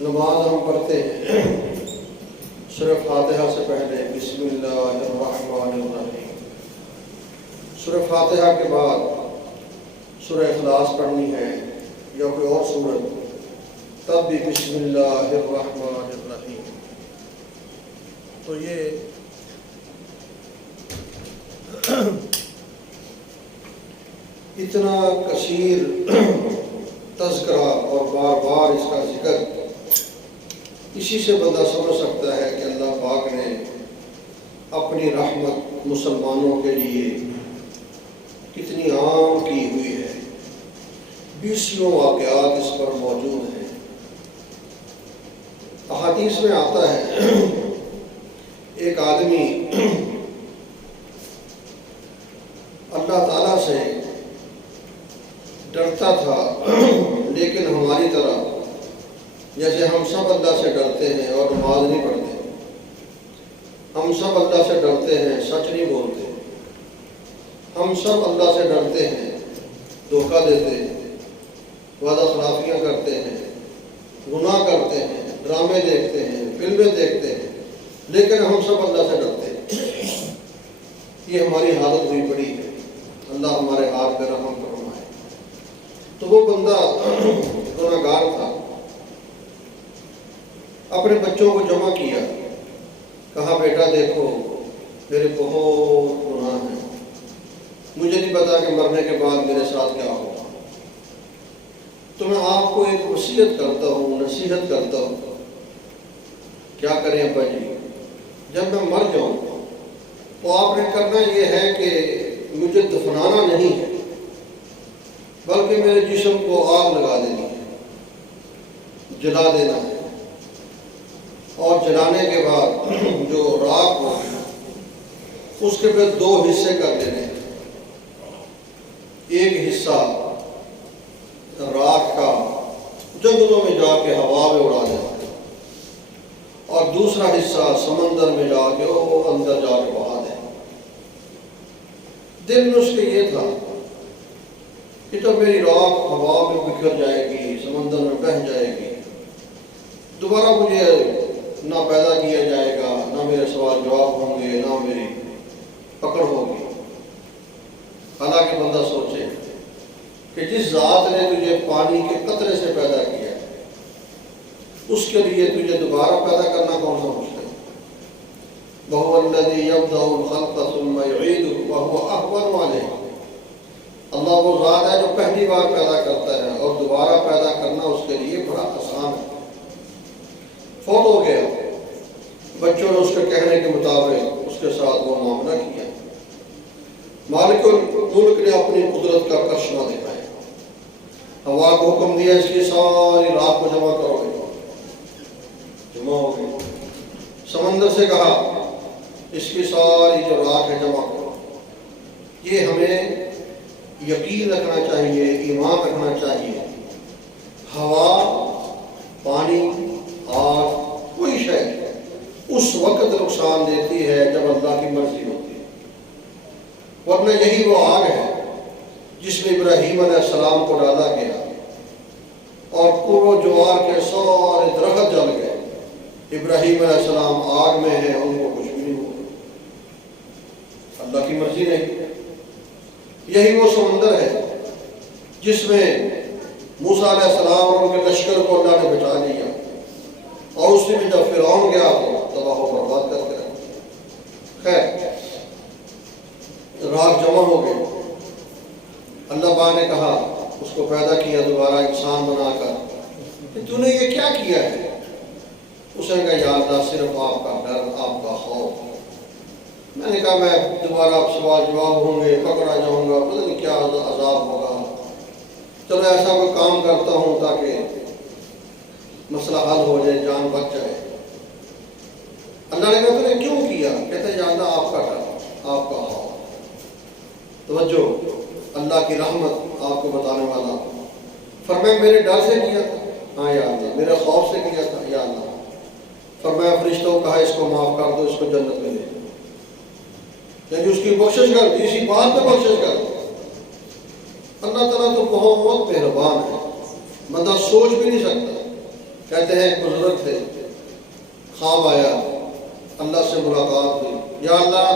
نماز ہم پڑھتے ہیں سورہ فاتحہ سے پہلے بسم اللہ الرحمن الرحیم، سورہ فاتحہ کے بعد سورہ اخلاص پڑھنی ہے یا کوئی اور سورت، تب بھی بسم اللہ الرحمن الرحیم۔ تو یہ اتنا کثیر تذکرہ اور بار بار اس کا ذکر، اسی سے بندہ سمجھ سکتا ہے کہ اللہ پاک نے اپنی رحمت مسلمانوں کے لیے کتنی عام کی ہوئی ہے۔ 20 واقعات اس پر موجود ہیں۔ احادیث میں آتا ہے ایک آدمی اللہ تعالیٰ سے ڈرتا تھا، لیکن ہماری طرح جیسے ہم سب اللہ سے ڈرتے ہیں اور نماز نہیں پڑھتے، ہم سب اللہ سے ڈرتے ہیں سچ نہیں بولتے، ہم سب اللہ سے ڈرتے ہیں دھوکہ دیتے ہیں، وعدہ خلافیاں کرتے ہیں، گناہ کرتے ہیں، ڈرامے دیکھتے ہیں، فلمیں دیکھتے ہیں، لیکن ہم سب اللہ سے ڈرتے ہیں۔ یہ ہماری حالت ہوئی پڑی ہے، اللہ ہمارے ہاتھ پہ رحم فرمائے۔ تو وہ بندہ گناہگار تھا، اپنے بچوں کو جمع کیا، کہا بیٹا دیکھو میرے بہت گناہ ہیں، مجھے نہیں پتا کہ مرنے کے بعد میرے ساتھ کیا ہوگا، تو میں آپ کو ایک وصیت کرتا ہوں، نصیحت کرتا ہوں۔ کیا کریں ابا جی؟ جب میں مر جاؤں تو آپ نے کرنا یہ ہے کہ مجھے دفنانا نہیں ہے، بلکہ میرے جسم کو آگ لگا دینی ہے، جلا دینا ہے، اور جلانے کے بعد جو راکھ ہو اس کے پھر 2 حصے کر دینے ہیں۔ ایک حصہ راکھ کا جنگلوں میں جا کے ہوا میں اڑا دینا، اور دوسرا حصہ سمندر میں جا کے وہ اندر جا کے بہا دیں۔ دل میں اس کے یہ تھا کہ جب میری راکھ ہوا میں بکھر جائے گی، سمندر میں بہہ جائے گی، دوبارہ مجھے نہ پیدا کیا جائے گا، نہ میرے سوال جواب ہوں گے، نہ میری پکڑ ہوگی۔ حالانکہ بندہ سوچے کہ جس ذات نے تجھے پانی کے قطرے سے پیدا کیا اس کے لیے تجھے دوبارہ پیدا کرنا کون سا مشکل ہے؟ وَهُوَ الَّذِي يَبْدَأُ الْخَلْقَ ثُمَّ يُعِيدُهُ وَهُوَ أَهْوَنُ عَلَيْهِ۔ اللہ وہ ذات ہے جو پہلی بار پیدا کرتا ہے اور دوبارہ پیدا کرنا اس کے لیے بڑا آسان ہے۔ فوت ہو گیا، بچوں نے اس کے کہنے کے مطابق اس کے ساتھ وہ معاملہ کیا، مالک الملک نے اپنی قدرت کا کرشمہ دکھایا، ہوا کو حکم دیا اس کی ساری راکھ کو جمع کرو گے، جمع ہو گئی۔ سمندر سے کہا اس کی ساری جو راکھ ہے جمع کرو۔ یہ ہمیں یقین رکھنا چاہیے، ایمان رکھنا چاہیے، ہوا، پانی، آگ، کوئی شے اس وقت نقصان دیتی ہے جب اللہ کی مرضی ہوتی ہے، ورنہ یہی وہ آگ ہے جس میں ابراہیم علیہ السلام کو ڈالا گیا اور پورو جوار کے سارے درخت جل گئے، ابراہیم علیہ السلام آگ میں ہیں، ان کو کچھ بھی نہیں ہوا، اللہ کی مرضی نہیں۔ یہی وہ سمندر ہے جس میں موسیٰ علیہ السلام اور ان کے لشکر کو اللہ نے بچا لیا، اور اس میں جب فرعون گیا تو تباہ و برباد کر کے رکھا۔ خیر، راکھ جمع ہو گئے، اللہ پاک نے کہا اس کو پیدا کیا دوبارہ انسان بنا کر کہ تو نے یہ کیا کیا ہے؟ اس نے کہا یا اللہ صرف آپ کا ڈر، آپ کا خوف۔ میں نے کہا میں دوبارہ سوال جواب ہوں گے، پکڑا جاؤں گا، پتہ نہیں کیا عذاب ہوگا، چلو ایسا کوئی کام کرتا ہوں تاکہ مسئلہ حل ہو جائے، جان بچ جائے۔ اللہ نے کہا تو نے کیوں کیا؟ کہتے ہیں یا اللہ آپ کا ڈر، آپ کا خوف۔ توجہ، اللہ کی رحمت آپ کو بتانے والا فرمایا میرے ڈر سے کیا تھا، ہاں یا اللہ، میرے خوف سے کیا تھا، یا اللہ۔ فرمایا فرشتوں کو کہا اس کو معاف کر دو، اس کو جنت میں دے دو، یعنی اس کی بخشش کر دی، اسی بات پہ بخشش کر دی۔ اللہ تعالیٰ تو بہت مہربان ہے، بندہ سوچ بھی نہیں سکتا کہتے ہیں ایک بزرگ تھے، خواب آیا، اللہ سے ملاقات ہوئی، یا اللہ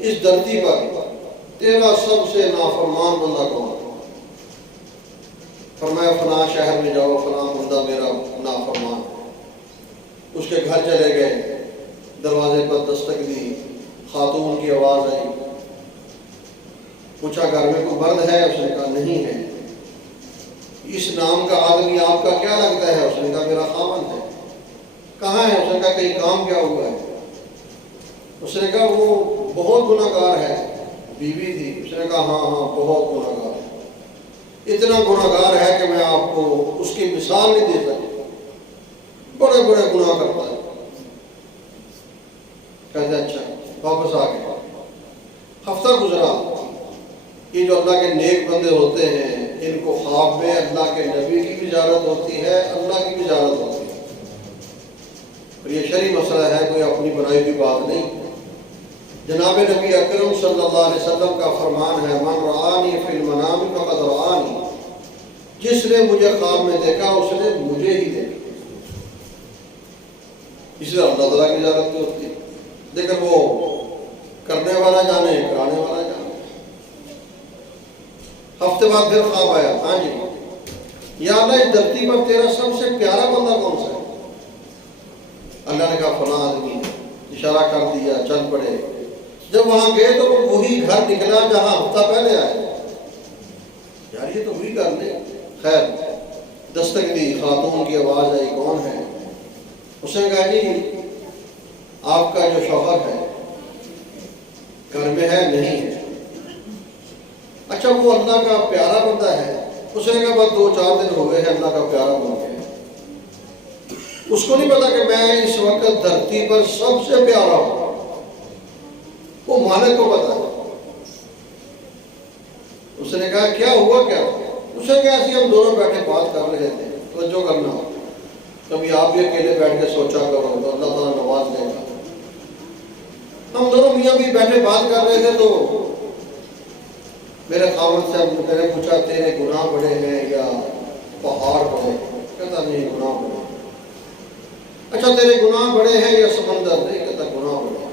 اس دھرتی پر تیرا سب سے نافرمان بندہ کون؟ فرمایا فلاں شہر میں جاؤ، فلاں بندہ میرا نافرمان ہے۔ اس کے گھر چلے گئے، دروازے پر دستک دی، خاتون کی آواز آئی، پوچھا گھر میں کوئی مرد ہے؟ اس نے کہا نہیں ہے۔ اس نام کا آدمی آپ کا کیا لگتا ہے؟ اس نے کہا میرا خاوند ہے۔ کہاں ہے؟ اس نے کہا کہیں کام کیا ہوا ہے؟ اس نے کہا وہ بہت گناہ گار ہے۔ بیوی تھی، اس نے کہا ہاں ہاں بہت گناہ گار ہے، اتنا گناہ گار ہے کہ میں آپ کو اس کی مثال نہیں دے سکتا، بڑے بڑے گناہ کرتا ہے۔ کہتے اچھا، واپس آ گئے۔ ہفتہ گزرا، یہ جو اللہ کے نیک بندے ہوتے ہیں ان کو خواب میں اللہ کے نبی کی بھی زیارت ہوتی ہے، اللہ کی بھی زیارت ہوتی ہے، اور یہ شرعی مسئلہ ہے، کوئی اپنی بنائی ہوئی بات نہیں۔ جناب نبی اکرم صلی اللہ علیہ وسلم کا فرمان ہے، من رآنی فی المنام فقد رآنی، جس نے مجھے خواب میں دیکھا اس نے مجھے ہی دیکھا۔ اس لیے اللہ تعالیٰ کی زیارت نہیں ہوتی، لیکن وہ کرنے والا جانے، کرانے والا جانے۔ ہفتے بعد پھر خواب آیا، ہاں جی یا اللہ اس دھرتی پر تیرا سب سے پیارا بندہ کون سا ہے؟ اللہ نے کہا فلاں آدمی، اشارہ کر دیا، چل پڑے۔ جب وہاں گئے تو وہ وہی گھر نکلا جہاں ہفتہ پہلے آئے۔ یار یہ تو وہی گھر لے۔ خیر دستک دی، خاتون کی آواز آئی، کون ہے؟ اس نے کہا جی آپ کا جو شوہر ہے گھر میں ہے؟ نہیں ہے۔ اچھا وہ اللہ کا پیارا بندہ ہے؟ اس نے کہا بس 2-4 دن ہو گئے ہیں اللہ کا پیارا بن گیا۔ اس کو نہیں پتا کہ میں اس وقت دھرتی پر سب سے پیارا ہوں، وہ مالک کو پتا ہے۔ اس نے کہا کیا ہوا کیا؟ اس نے کہا ایسے ہم دونوں بیٹھے بات کر رہے تھے، توجہ کرنا، کبھی آپ بھی اکیلے بیٹھ کے سوچا کرو تو اللہ تعالیٰ نواز دے گا۔ ہم دونوں میاں بھی بیٹھے بات کر رہے تھے تو میرے خاوند سے میں نے پوچھا تیرے گناہ بڑے ہیں یا پہاڑ بڑے؟ کہتا نہیں گناہ بڑے۔ اچھا تیرے گناہ بڑے ہیں یا سمندر؟ نہیں، کہتا گناہ بڑے ہیں۔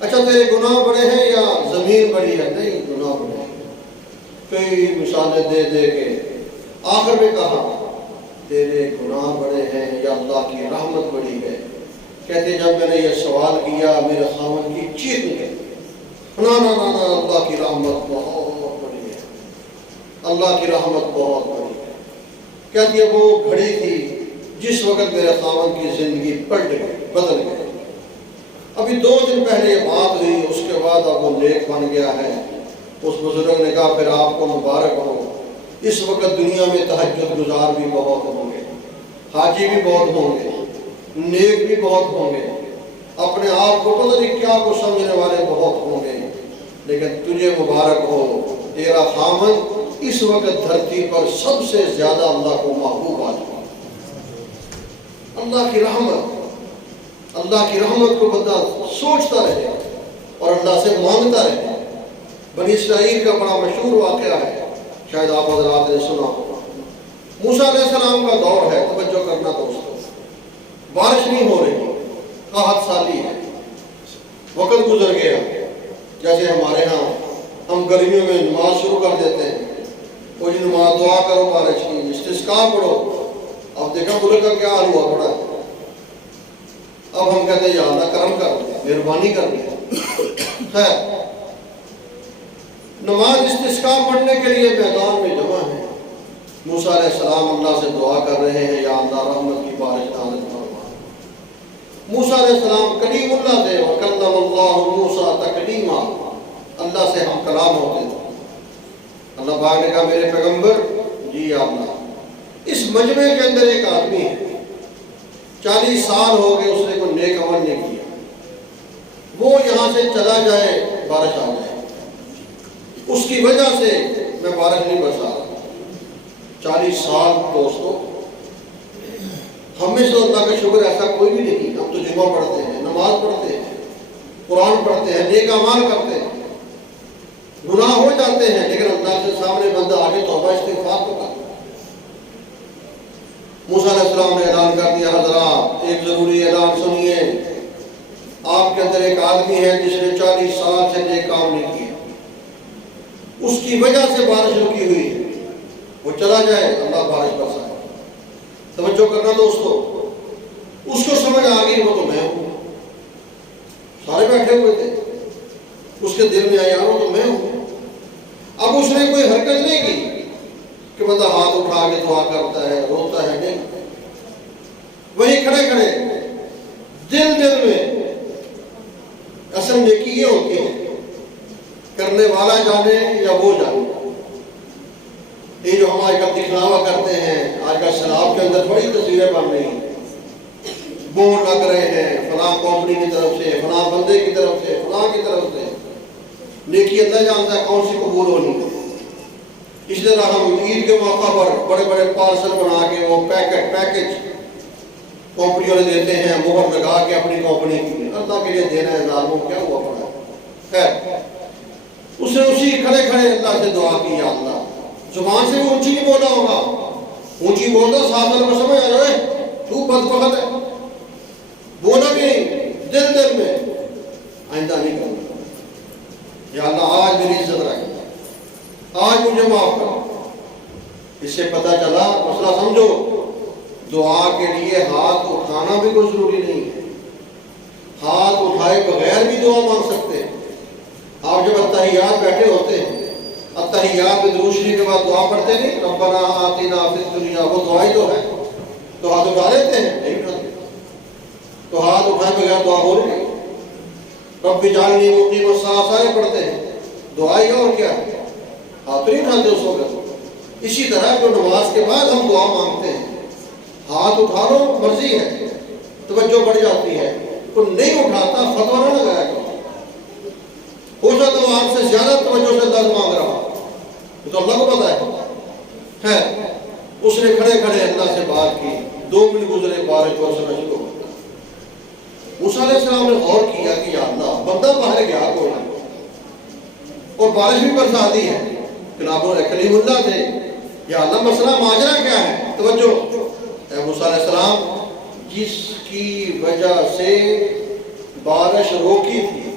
اچھا تیرے گناہ بڑے ہیں یا زمین بڑی ہے؟ نہیں، گناہ بڑے ہیں۔ کئی مثالیں دے دے کے آخر میں کہا تیرے گناہ بڑے ہیں یا اللہ کی رحمت بڑی ہے؟ کہتے جب میں نے یہ سوال کیا میرے خاوند کی چیخ نکلی، نا نا نا نا اللہ کی رحمت بہت بڑی ہے، اللہ کی رحمت بہت بڑی ہے۔ کہتی ہے وہ گھڑی تھی جس وقت میرے خاوند کی زندگی پلٹ گئی، بدل گئی۔ ابھی 2 دن پہلے یہ بات ہوئی، اس کے بعد اب وہ نیک بن گیا ہے۔ اس بزرگ نے کہا پھر آپ کو مبارک ہو، اس وقت دنیا میں تہجد گزار بھی بہت ہوں گے، حاجی بھی بہت ہوں گے، نیک بھی بہت ہوں گے، اپنے آپ کو پتہ نہیں کیا کو سمجھنے والے بہت ہوں گے، لیکن تجھے مبارک ہو، تیرا خامن اس وقت دھرتی پر سب سے زیادہ اللہ کو محبوب آدمی۔ اللہ کی رحمت، اللہ کی رحمت کو بندہ سوچتا رہے اور اللہ سے مانگتا رہے۔ بنی اسرائیل کا بڑا مشہور واقعہ ہے، شاید آپ حضرات نے سنا ہوگا۔ موسیٰ علیہ السلام کا دور ہے، توجہ کرنا دوستو، بارش نہیں ہو رہی، قحط سالی ہے، وقت گزر گیا۔ جیسے ہمارے ہاں ہم گرمیوں میں نماز شروع کر دیتے ہیں، کوئی نماز دعا کرو بارش کی، استسقاء پڑھو۔ اب دیکھا ملک کا کیا حال ہوا پڑا ہے۔ اب ہم کہتے ہیں یا اللہ کرم کر دے، مہربانی کر دے۔ خیر نماز استسقاء پڑھنے کے لیے میدان میں جمع ہیں۔ موسیٰ علیہ السلام اللہ سے دعا کر رہے ہیں، یا اللہ رحمت کی بارش نازل فرما۔ موسیٰ علیہ السلام کلیم اللہ تھے، وَكَلَّمَ اللَّهُ مُوسَىٰ تَكْلِيمًا، اللہ سے ہم کلام ہوتے تھے۔ اللہ پاک نے کہا میرے پیغمبر جی یا اللہ، اس مجمع کے اندر ایک آدمی ہے 40 سال ہو گئے اس نے کوئی نیک عمل نہیں کیا، وہ یہاں سے چلا جائے بارش آ جائے، اس کی وجہ سے میں بارش نہیں برسا رہا۔ 40 سال دوستو، ہم میں سے اللہ کا شکر ایسا کوئی بھی نہیں، ہم تو جمعہ پڑھتے ہیں، نماز پڑھتے ہیں، قرآن پڑھتے ہیں، نیک اعمال کرتے ہیں، گناہ ہو جاتے ہیں، لیکن اللہ کے سامنے بندہ آگے توبہ استغفار تو کرتا ہے۔ موسیٰ علیہ السلام نے اعلان کر دیا، حضرات ایک ضروری اعلان سنیے، آپ کے اندر ایک آدمی ہے جس نے 40 سال سے یہ کام نہیں کیا، اس کی وجہ سے بارش رکی ہوئی ہے، وہ چلا جائے اللہ بارش برسائے۔ توجہ کرنا دوستو، اس کو سمجھ آ گئی وہ تو میں ہوں، سارے بیٹھے ہوئے تھے، اس کے دل میں آیا وہ تو میں ہوں۔ اب اس نے کوئی حرکت نہیں کی کہ بندہ ہاتھ اٹھا کے دعا کرتا ہے، روتا ہے، نہیں، وہی کھڑے کھڑے دل میں۔ اصل نیکی یہ ہوتی ہے، کرنے والا جانے یا وہ جانے۔ یہ جو ہم آج کل دکھلاوا کرتے ہیں، آج کل شراب کے اندر بڑی تصویریں بن رہی ہیں، بورڈ لگ رہے ہیں فلاں کمپنی کی طرف سے، فلاں بندے کی طرف سے، فلاں کی طرف سے۔ نیکی اللہ جانتا ہے کون سی قبول ہونی ہے۔ اس طرح ہم عید کے موقع پر بڑے بڑے پارسل بنا کے وہ پیکج کمپنیوں نے دیتے ہیں، مہر لگا کے اپنی کمپنی کی، اللہ کے لیے دینا ہے، ظالموں کیا ہوا پڑا ہے۔ خیر، اس نے اسی کھڑے کھڑے اللہ سے دعا کی، یا اللہ، زبان سے وہ اونچی نہیں بولا ہوگا، اونچی بولتا ساتھ میں سمجھ آ جائے تو بدبخت ہے، بولا بھی نہیں، دل میں آئندہ نہیں کرنا، یا اللہ آج میری عزت رکھ، آج مجھے معاف کر۔ اس سے پتہ چلا مسئلہ سمجھو، دعا کے لیے ہاتھ اٹھانا بھی کوئی ضروری نہیں ہے، ہاتھ اٹھائے بغیر بھی دعا مانگ سکتے ہیں۔ آپ جب اتحیات بیٹھے ہوتے ہیں، اتحیات میں درود شریف کے بعد دعا پڑھتے نہیں، ربنا آتنا فی الدنیا، وہ دعا ہی تو ہے، تو ہاتھ اٹھا لیتے ہیں، نہیں اٹھاتے، تو ہاتھ اٹھائے بغیر دعا ہو رہی ہے۔ رب اجعلنی مقیم الصلاۃ سارے پڑھتے ہیں، دعا ہی اور کیا ہے، ہاتھ نہیں اٹھاتے اس وقت۔ اسی طرح جو نماز کے بعد ہم دعا مانگتے ہیں، ہاتھ اٹھا لو مرضی ہے، توجہ بڑھ جاتی ہے، تو نہیں اٹھاتا فتویٰ نہ لگایا کرو، ہو جاتا وہ آپ سے زیادہ توجہ سے اللہ مانگ رہا، یہ تو اللہ کو پتا ہے۔ اس نے کھڑے کھڑے اللہ سے بات کی، 2 منٹ گزرے، بارش برسنا شروع ہو گیا۔ موسیٰ علیہ السلام نے غور کیا کہ یا اللہ، بندہ باہر گیا کوئی اور بارش بھی برسا دی ہے، کلیم اللہ تھے، یا اللہ مسئلہ ماجرا کیا ہے؟ توجہ، اے موسیٰ علیہ السلام، جس کی وجہ سے بارش روکی تھی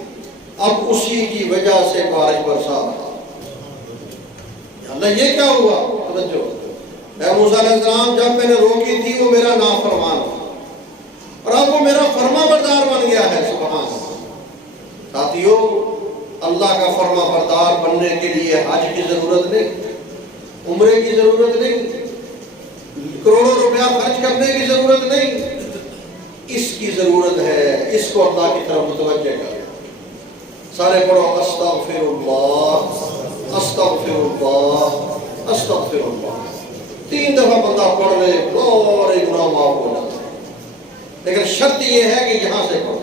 اب اسی کی وجہ سے بارش برسا رہا، یا اللہ یہ کیا ہوا؟ توجہ، اے موسیٰ علیہ السلام، جب میں نے روکی تھی وہ میرا نافرمان تھا اور اب وہ میرا فرما بردار بن گیا ہے۔ سبحان اللہ۔ ساتھیو، اللہ کا فرما بردار بننے کے لیے حج کی ضرورت نہیں، عمرے کی ضرورت نہیں، کروڑوں روپیہ خرچ کرنے کی ضرورت نہیں، اس کی ضرورت ہے اس کو اللہ کی طرف متوجہ کریں۔ سارے پڑھو، استغفر اللہ، استغفر اللہ، استغفر اللہ۔ 3 دفعہ بندہ پڑھ لے اور ایک گناہ معاف ہو جاتا ہے، لیکن شرط یہ ہے کہ یہاں سے پڑھو۔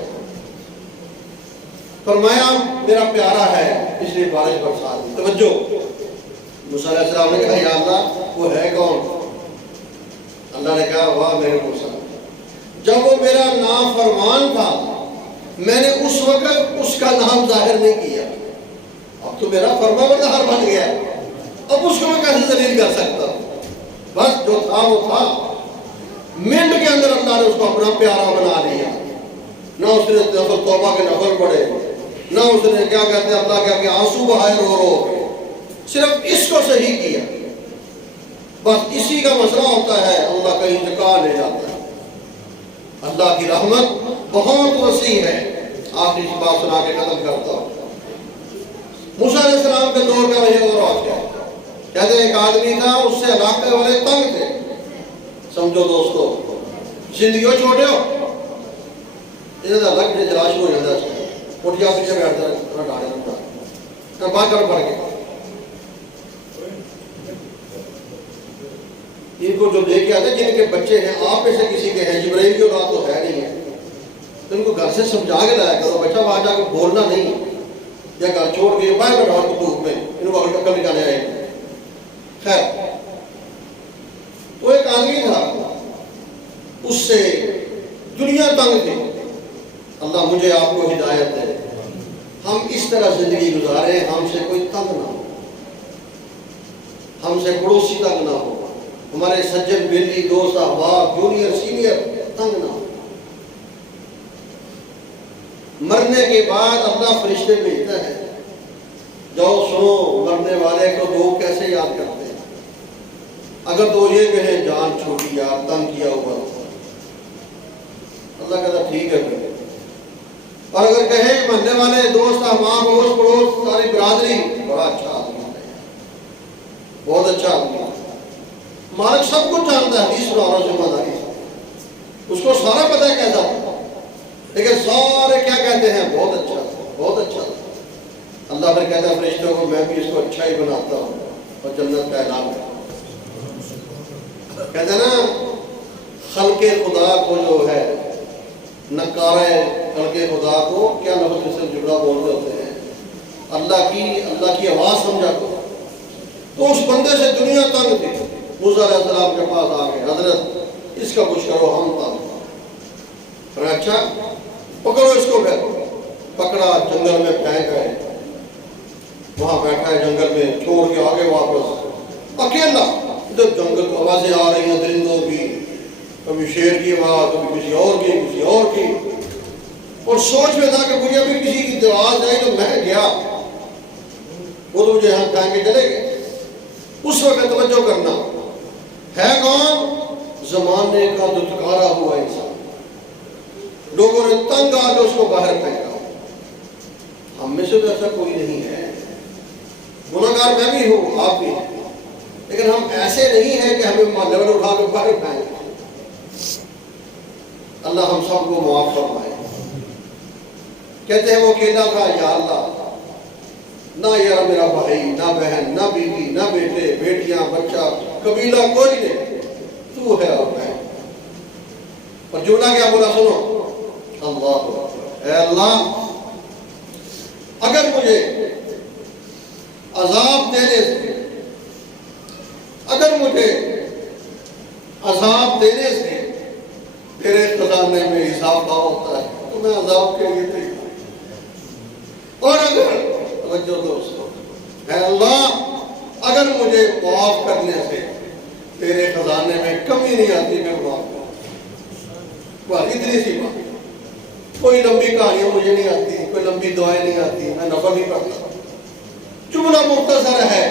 فرمایا میرا پیارا ہے اس لیے بارش برسا دی۔ توجہ، موسیٰ علیہ السلام نے کہا یا اللہ وہ ہے کون؟ اللہ نے کہا واہ میرے موسیٰ، جب وہ میرا نافرمان تھا میں نے اس وقت اس کا نام ظاہر نہیں کیا، اب تو میرا فرما بردار بن گیا، اب اس کو میں کیسے ذلیل کر سکتا ہوں؟ بس جو تھا وہ تھا، منٹ کے اندر اللہ نے اس کو اپنا پیارا بنا لیا۔ نہ اس نے نفل توبہ کے نفل پڑھے، نہ اس نے کیا کہتے ہیں اللہ کے آنسو بہائے رو رو، صرف اس کو صحیح کیا۔ بس اسی کا مسئلہ ہوتا ہے، اللہ کا انتقال لے جاتا ہے۔ اللہ کی رحمت بہت وسیع ہے۔ آخری بات سنا کے ختم کرتا ہوں۔ موسیٰ علیہ السلام کے دور کا یہ اور واقعہ ہے، کہتے ہیں ایک آدمی تھا، اس سے علاقے والے تنگ تھے۔ سمجھو دوستو، زندگیوں چھوٹے ہو یہ الگ جلاش ہو جاتا ہے، اٹھیا پیچھے بیٹھتا ہے، ڈاڑے ہوتا بات کر پڑ کے ان کو جو لے کے آتے جن کے بچے ہیں، آپ میں سے کسی کے ہیں، جبرائیل کی اولاد تو ہے نہیں ہے، تو ان کو گھر سے سمجھا کے لایا کرو، بچہ وہاں جا کے بولنا نہیں، یا گھر چھوڑ کے باہر بیٹھا دھوپ میں، ان کو عقل نکالے آئے۔ خیر، تو ایک آدمی تھا، اس سے دنیا تنگ تھی۔ اللہ مجھے آپ کو ہدایت دے، ہم اس طرح زندگی گزارے، ہم سے کوئی تنگ نہ ہو، ہم سے پڑوسی تنگ نہ ہو، ہمارے سجن بیلی دوست احباب جونیئر سینئر تنگ نہ ہو۔ مرنے کے بعد اللہ فرشتے بھیجتا ہے، جاؤ سنو مرنے والے کو دو کیسے یاد کرتے ہیں۔ اگر تو یہ کہیں جان چھوٹی یار تنگ کیا ہوا، اللہ کہتا ٹھیک ہے پھر۔ اور اگر کہیں مرنے والے دوست احباب اڑوس پڑوس ساری برادری، بڑا اچھا آدمی ہے، بہت اچھا آدمی ہے، مالک سب کچھ جانتا ہے، حدیث سنا رہا ذمہ داری سے، اس کو سارا پتہ ہے کیسا، لیکن سارے کیا کہتے ہیں؟ بہت اچھا، بہت اچھا۔ اللہ پھر کہتا ہے فرشتوں کو میں بھی اس کو اچھا ہی بناتا ہوں اور جنت کا اعلان کرتا ہوں۔ کہتے ہیں نا خلق خدا کو جو ہے نکارہ خلق خدا کو کیا لفظ سے جملہ بول رہے ہوتے ہیں، اللہ کی آواز سمجھا تو اس بندے سے دنیا تنگ تھی، موسیٰ علیہ السلام کے پاس آ گئے، حضرت اس کا کچھ کرو ہم تنگ۔ اچھا پکڑو اس کو، پھر پکڑا جنگل میں پھینک گئے، وہاں بیٹھا ہے جنگل میں، چھوڑ کے آگے واپس اکیلا، ادھر جنگل کو آوازیں آ رہی ہیں درندوں کی، کبھی شیر کی آواز، کبھی کسی اور کی، اور سوچ میں تھا کہ مجھے ابھی کسی کی آواز آئی تو میں گیا، وہ تو مجھے یہاں پھینک کے چلے گئے۔ اس وقت توجہ کرنا ہے کون؟ زمانے کا دتکارا ہوا انسان، لوگوں نے تنگ آ کے اس کو باہر پھینکا۔ ہم میں سے تو ایسا کوئی نہیں ہے، گناہگار میں بھی ہوں، آپ بھی ہیں، لیکن ہم ایسے نہیں ہیں کہ ہمیں لیول اٹھا کے باہر پھینک۔ اللہ ہم سب کو معاف فرمائے۔ کہتے ہیں وہ اکیلا تھا، یا اللہ نہ یار میرا بھائی، نہ بہن، نہ بیوی، نہ بیٹے بیٹیاں، بچہ، قبیلہ کوئی نہیں، تو ہے اور میں۔ اور جملہ کیا بولا سنو، اللہ اے اللہ اگر مجھے عذاب دینے سے تیرے خزانے میں اضافہ ہوتا ہے تو میں عذاب کے لیے تیار ہوں، اور اگر توجہ دوستو اے اللہ اگر مجھے معاف کرنے سے تیرے خزانے میں کمی نہیں آتی میں معاف کروں۔ بس اتنی سی بات، کوئی لمبی کہانیاں مجھے نہیں آتی، کوئی لمبی دعائیں نہیں آتی، میں نفل نہیں پڑھتا، جملہ مختصر ہے،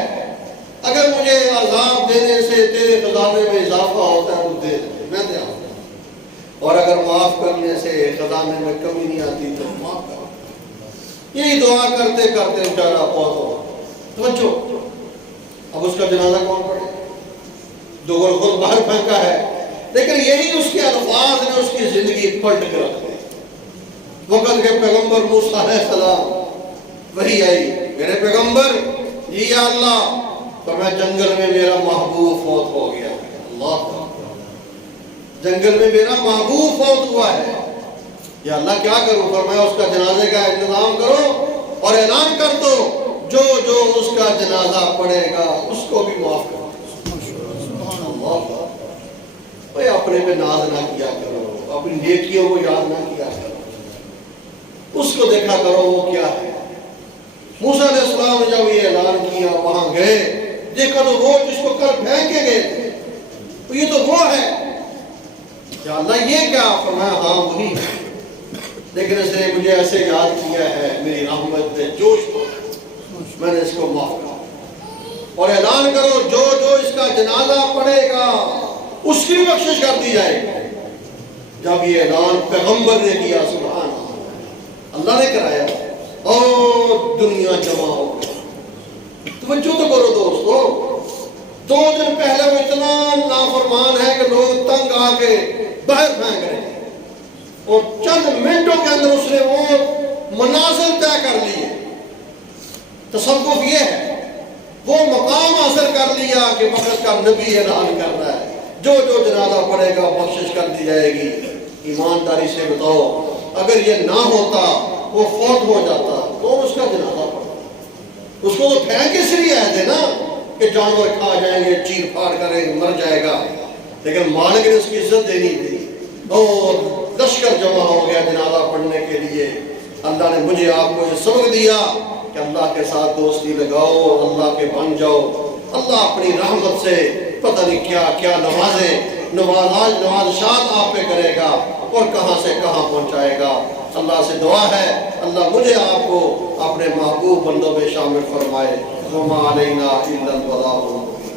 اگر مجھے عذاب دینے سے تیرے خزانے میں اضافہ ہوتا ہے تو دے دے، میں تیار ہوں، اور اگر معاف کرنے سے خزانے میں کمی نہیں آتی تو معاف کر۔ یہی دعا کرتے کرتے بیچارہ فوت ہوا۔ توجہ، اب اس کا جنازہ کون پڑھے؟ دوغل خود باہر پھینکا ہے، لیکن یہی اس کے الفاظ نے اس کی زندگی پلٹ کر رکھ دی۔ وقت کے پیغمبر موسیٰ علیہ السلام وہی آئی، میرے پیغمبر جی یا اللہ، فرمایا جنگل میں میرا محبوب فوت ہو گیا، اللہ جنگل میں میرا محبوب فوت ہوا ہے، یا اللہ کیا کروں؟ فرمایا اس کا جنازے کا انتظام کرو اور اعلان کر دو جو اس کا جنازہ پڑے گا اس کو بھی معاف کرو۔ بھئی اپنے پہ ناز نہ کیا کرو، اپنی نیکیوں کو یاد نہ کیا کرو، اس کو دیکھا کرو وہ کیا ہے۔ موسیٰ علیہ السلام نے جب یہ اعلان کیا وہاں گئے، دیکھا تو وہ جس کو کل پھینکے گئے تھے تو یہ تو وہ ہے، یا اللہ یہ کیا؟ فرمایا ہاں وہی ہے، لیکن اس نے مجھے ایسے یاد کیا ہے، میری رحمت نے جوش پایا، میں نے اس کو معاف کیا، اور اعلان کرو جو اس کا جنازہ پڑے گا اس کی بخشش کر دی جائے گی۔ جب یہ اعلان پیغمبر نے کیا، سبحان اللہ نے کرایا اور دنیا جمع ہو گئی۔ توجہ تو کرو دوستو، 2 دن پہلے وہ اتنا نافرمان ہے کہ لوگ تنگ آ کے باہر پھینک رہے ہیں، اور چند منٹوں کے اندر اس نے وہ منازل طے کر لیے۔ تصوف یہ ہے، وہ مقام حاصل کر لیا کہ وقت کا نبی اعلان کر رہا ہے جو جنازہ پڑے گا بخشش کر دی جائے گی۔ ایمانداری سے بتاؤ اگر یہ نہ ہوتا، وہ فوت ہو جاتا تو اس کا جنازہ پڑتا، اس کو تو پھینک اس لیے آئے تھے نا کہ جانور کھا جائیں گے، چیر پھاڑ کریں گے، مر جائے گا، لیکن مالک نے اس کی عزت دینی تھی، اور لشکر جمع ہو گیا جنازہ پڑھنے کے لیے۔ اللہ نے مجھے آپ کو یہ سبق دیا کہ اللہ کے ساتھ دوستی لگاؤ، اللہ کے بن جاؤ، اللہ اپنی رحمت سے پتہ نہیں کیا کیا نوازشات آپ پہ کرے گا اور کہاں سے کہاں پہنچائے گا۔ اللہ سے دعا ہے اللہ مجھے آپ کو اپنے محبوب بندوں میں شامل فرمائے۔ وما علینا الا البلاغ المبین۔